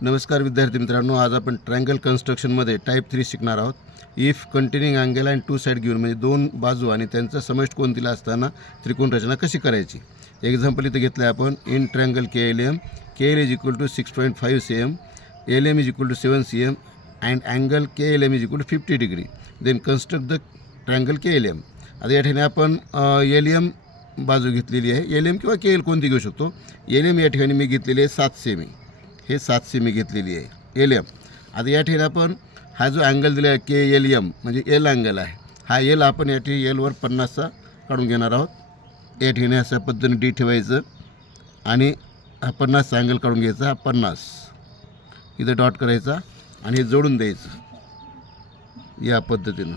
नमस्कार विद्यार्थी मित्रांनो, आज आपण ट्रायंगल कन्स्ट्रक्शनमध्ये टाईप 3 शिकणार आहोत. If continuing angle and two side given, म्हणजे दोन बाजू आणि त्यांचा समष्ट कोन दिला असताना त्रिकोण रचना कशी करायची. एक्झाम्पल इथे घेतलं आहे आपण. In triangle KLM, KL is equal to 6.5 cm, LM is equal to 7 cm and angle KLM is equal to 50 degree. Then construct the triangle KLM. आता या ठिकाणी आपण LM बाजू घेतलेली आहे. LM किंवा KL कोणती घेऊ शकतो. LM या ठिकाणी मी घेतलेली आहे 7 सेमी. हे 7 सेमी घेतलेली आहे LM. आता या ठिकाणी आपण हा जो अँगल दिला आहे KLM म्हणजे L अँगल आहे. हा L आपण या ठिकाणी Lवर 50चा काढून घेणार आहोत. या ठिकाणी अशा पद्धतीने D ठेवायचं आणि हा 50चा अँगल काढून घ्यायचा. हा 50 इथं डॉट करायचा आणि हे जोडून द्यायचं. या पद्धतीनं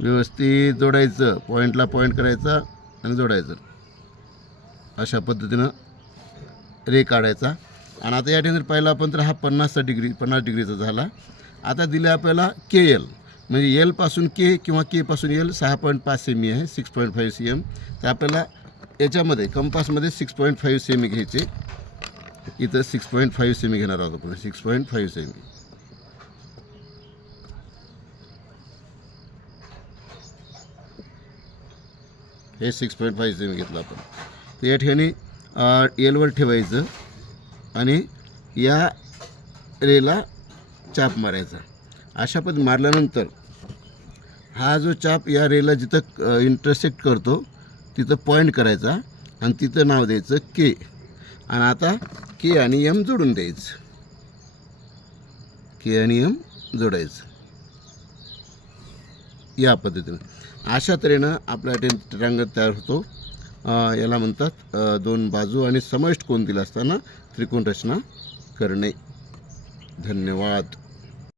व्यवस्थित जोडायचं. पॉईंटला पॉईंट करायचा आणि जोडायचं. अशा पद्धतीनं रे काढायचा. आणि आता या ठिकाणी जर पाहिलं आपण तर हा 50 डिग्रीचा झाला. आता दिलं आपल्याला KL म्हणजे L पासून K किंवा K पासून L 6.5 सेमी आहे, 6.5 cm. तर आपल्याला याच्यामध्ये कंपासमध्ये 6.5 सेमी घ्यायचे. इथं 6.5 सेमी घेणार आहोत आपण. 6.5 सेमी हे 6.5 सेमी घेतलं आपण. तर या ठिकाणी Lवर ठेवायचं आणि या रेला चाप मारायचा. अशा पद्धतीने मारल्यानंतर हा जो चाप या रेला जिथं इंटरसेक्ट करतो तिथं पॉईंट करायचा आणि तिथं नाव द्यायचं K. आणि आता K आणि M जोडून द्यायचं. K आणि M जोडायचं या पद्धतीनं. अशा तऱ्हेनं आपल्या ट्रायंगल तयार होतो. याला म्हणतात दोन बाजू आणि समष्ट कोन दिला असताना त्रिकोण रचना करणे. धन्यवाद.